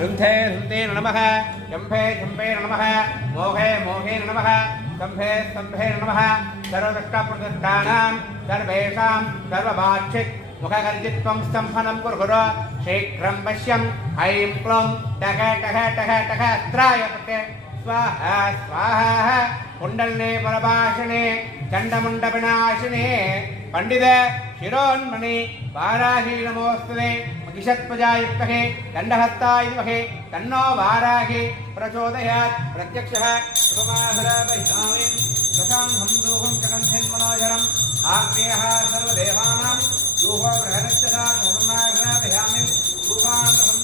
ऋन्धे ऋन्धेन नमः जम्भे जम्भेन नमः मोहे मोहेन नमः स्तम्भे स्तम्भेन नमः सर्वदृष्टाप्रदृष्टानां सर्वेषां सर्वभाक्षित् मुखगर्जित्वं स्तम्भनं कुर्कुरु शीघ्रं पश्यं ऐं क्लौं टक टक टक टक अस्त्राय पटे स्वाहा स्वाहा कुण्डलने परभाषणे चण्डमुण्डविनाशिने पंडित शिरोन्मणि वाराही नमोस्तुते महिषत्पजायुक्तहे दण्डहस्तायुवहे तन्नो वाराही प्रचोदयात् प्रत्यक्षः सुमाहरामयामि प्रशान्तं दूहं जगन्धन्मनोजरम् आग्नेयः सर्वदेवानां दूहो बृहदश्चरा सुमाहरामयामि दूहान्